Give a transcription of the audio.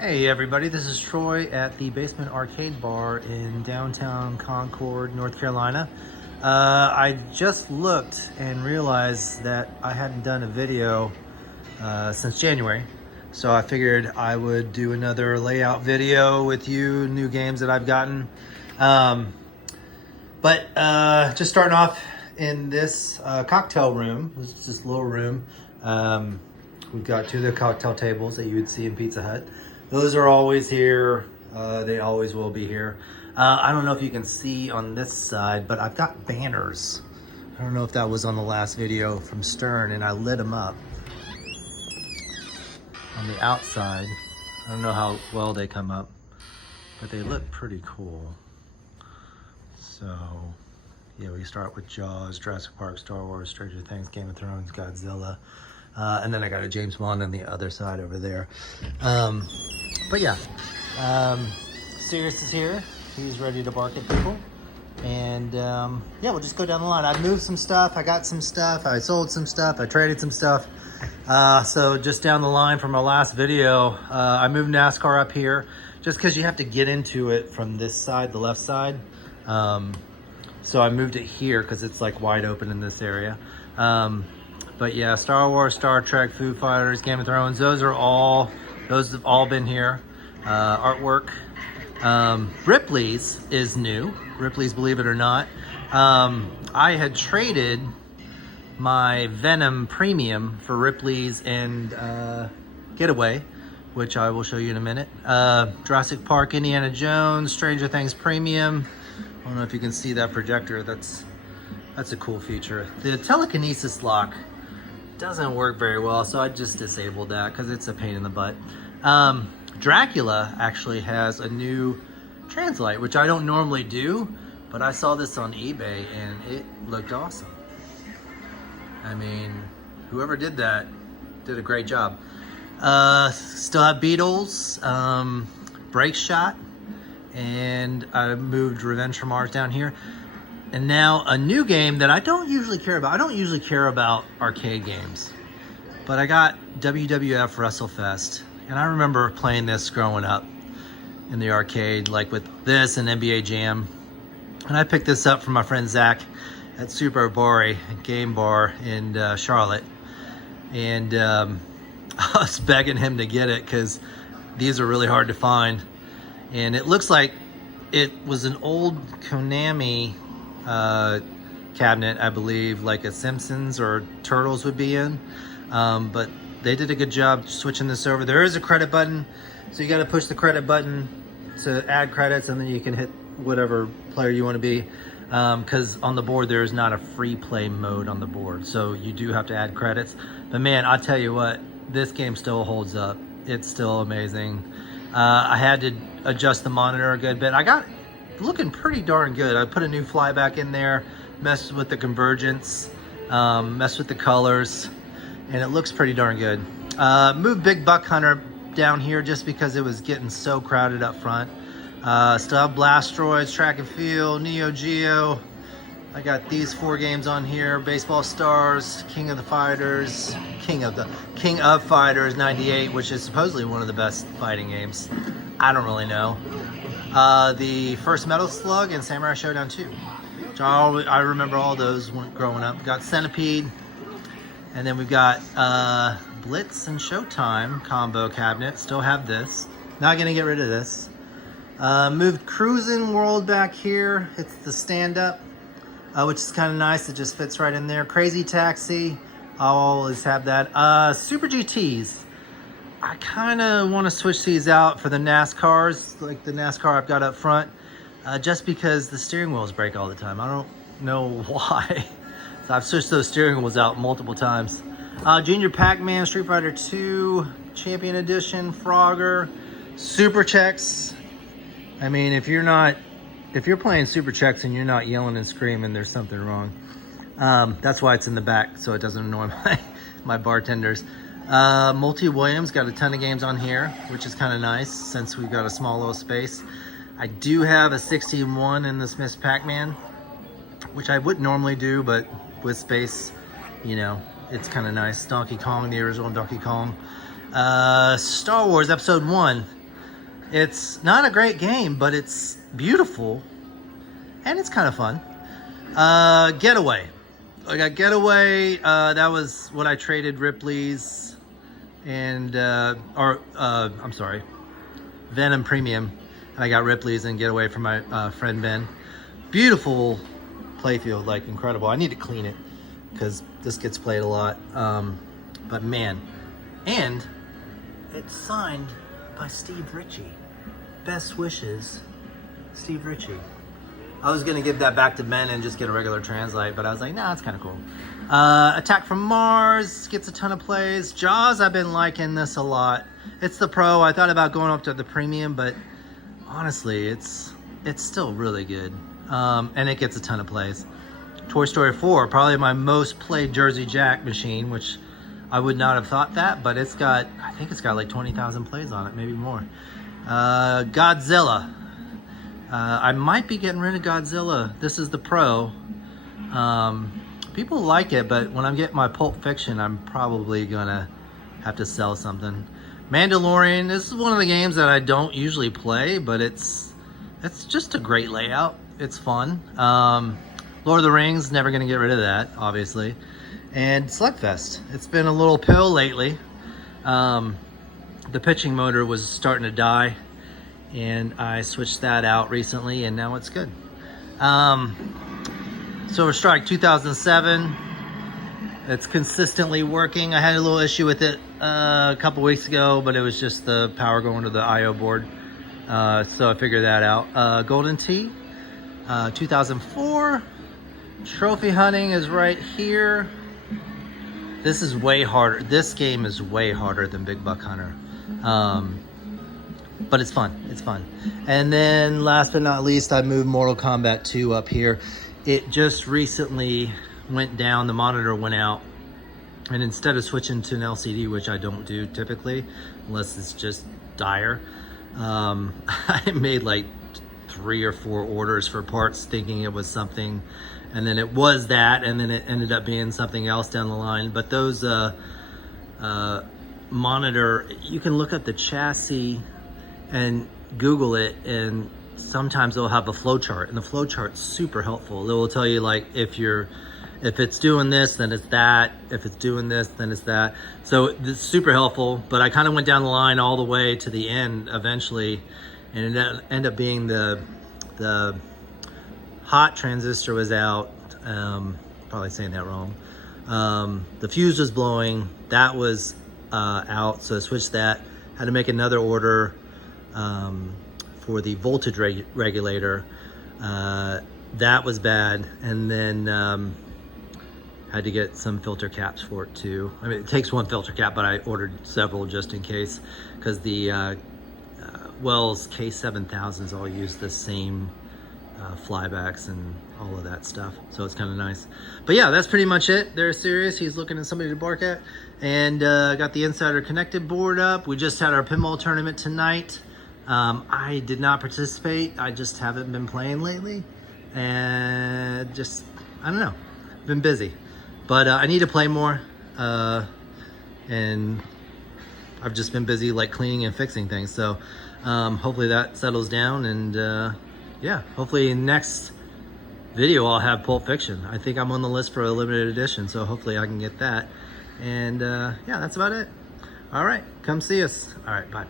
Hey everybody, this is Troy at the Basement Arcade Bar in downtown Concord, North Carolina. I just looked and realized that I hadn't done a video since January. So I figured I would do another layout video with you, new games that I've gotten. Just starting off in this cocktail room, this little room. We've got two of the cocktail tables that you would see in Pizza Hut. Those are always here. They always will be here. I don't know if you can see on this side, but I've got banners. I don't know if that was on the last video from Stern, and I lit them up on the outside. I don't know how well they come up, but they look pretty cool. So, yeah, we start with Jaws, Jurassic Park, Star Wars, Stranger Things, Game of Thrones, Godzilla. And then I got a James Bond on the other side over there. But yeah, Sirius is here. He's ready to bark at people. And yeah, we'll just go down the line. I moved some stuff. I got some stuff. I sold some stuff. I traded some stuff. So just down the line from our last video, I moved NASCAR up here just because you have to get into it from this side, the left side. So I moved it here because it's like wide open in this area. But yeah, Star Wars, Star Trek, Foo Fighters, Game of Thrones, those have all been here. Artwork. Ripley's is new. Ripley's, believe it or not. I had traded my Venom Premium for Ripley's and Getaway, which I will show you in a minute. Jurassic Park, Indiana Jones, Stranger Things Premium. I don't know if you can see that projector. That's a cool feature. The telekinesis lock doesn't work very well, so I just disabled that because it's a pain in the butt. Dracula actually has a new Translite, which I don't normally do, but I saw this on eBay and it looked awesome. I mean, whoever did that did a great job. Still have Beatles, Brake Shot, and I moved Revenge from Mars down here. And now a new game that I don't usually care about. I don't usually care about arcade games, but I got WWF WrestleFest, and I remember playing this growing up in the arcade, like with this and NBA Jam. And I picked this up from my friend Zach at Super Bari Game Bar in Charlotte, and I was begging him to get it because these are really hard to find. And it looks like it was an old Konami cabinet, I believe, like a Simpsons or Turtles would be in, but they did a good job switching this over. There is a credit button, so you got to push the credit button to add credits, and then you can hit whatever player you want to be, because on the board there is not a free play mode on the board, so you do have to add credits. But man, I tell you what, this game still holds up. It's still amazing. I had to adjust the monitor a good bit. I got looking pretty darn good. I put a new flyback in there, messed with the convergence, messed with the colors, and it looks pretty darn good. Moved Big Buck Hunter down here just because it was getting so crowded up front. Still have Blastroids, Track and Field, Neo Geo. I got these 4 games on here: Baseball Stars, King of Fighters 98, which is supposedly one of the best fighting games. I don't really know. The first Metal Slug and Samurai Showdown 2. Which I remember all those growing up. We got Centipede. And then we've got Blitz and Showtime combo cabinet. Still have this. Not going to get rid of this. Moved Cruisin' World back here. It's the stand-up, which is kind of nice. It just fits right in there. Crazy Taxi. I'll always have that. Super GTs. I kind of want to switch these out for the NASCARs, like the NASCAR I've got up front, just because the steering wheels break all the time. I don't know why. So I've switched those steering wheels out multiple times. Junior Pac-Man, Street Fighter 2, Champion Edition, Frogger, Super Checks. I mean, if you're playing Super Checks and you're not yelling and screaming, there's something wrong. That's why it's in the back, so it doesn't annoy my bartenders. Multi Williams, got a ton of games on here, which is kind of nice since we've got a small little space. I do have a 61 in this Miss Pac-Man, which I wouldn't normally do, but with space, you know, it's kind of nice. Donkey Kong, the original Donkey Kong. Star Wars Episode 1. It's not a great game, but it's beautiful and it's kind of fun. Getaway. I got Getaway. That was what I traded Ripley's and I'm sorry, Venom Premium. And I got Ripley's and Getaway from my friend Ben. Beautiful playfield, like incredible. I need to clean it because this gets played a lot. But man, and it's signed by Steve Ritchie. Best wishes, Steve Ritchie. I was gonna give that back to Ben and just get a regular translate, but I was like, nah, it's kind of cool. Attack from Mars gets a ton of plays. Jaws, I've been liking this a lot. It's the Pro. I thought about going up to the Premium, but honestly, it's still really good. And it gets a ton of plays. Toy Story 4, probably my most played Jersey Jack machine, which I would not have thought that, but it's got, I think it's got like 20,000 plays on it, maybe more. Godzilla. I might be getting rid of Godzilla. This is the Pro. People like it, but when I'm getting my Pulp Fiction, I'm probably gonna have to sell something. Mandalorian, this is one of the games that I don't usually play, but it's just a great layout. It's fun. Lord of the Rings, never gonna get rid of that, obviously. And Slugfest, it's been a little pill lately. The pitching motor was starting to die, and I switched that out recently, and now it's good. Silver Strike 2007, it's consistently working. I had a little issue with it a couple weeks ago, but it was just the power going to the I/O board. So I figured that out. Golden Tee, 2004. Trophy hunting is right here. This is way harder. This game is way harder than Big Buck Hunter. But it's fun. It's fun. And then last but not least, I moved Mortal Kombat 2 up here. It just recently went down. The monitor went out. And instead of switching to an LCD, which I don't do typically, unless it's just dire, I made like 3 or 4 orders for parts thinking it was something, and then it was that, and then it ended up being something else down the line. But those monitor, you can look at the chassis and Google it, and sometimes they'll have a flow chart, and the flow chart's super helpful. It will tell you like if it's doing this, then it's that. If it's doing this, then it's that. So it's super helpful, but I kind of went down the line all the way to the end eventually, and it ended up being the hot transistor was out. Probably saying that wrong. The fuse was blowing. That was out, so I switched that. Had to make another order for the voltage regulator. That was bad, and then had to get some filter caps for it too. I mean, it takes one filter cap, but I ordered several just in case, because the Wells K7000s all use the same flybacks and all of that stuff, so it's kind of nice. But yeah, that's pretty much it. They're serious. He's looking at somebody to bark at, and got the Insider Connected board up. We just had our pinball tournament tonight. I did not participate. I just haven't been playing lately, and just, I don't know, been busy. But I need to play more, and I've just been busy like cleaning and fixing things. So hopefully that settles down, and yeah, hopefully next video I'll have Pulp Fiction. I think I'm on the list for a limited edition, so hopefully I can get that. And yeah, that's about it. All right, come see us. All right, bye.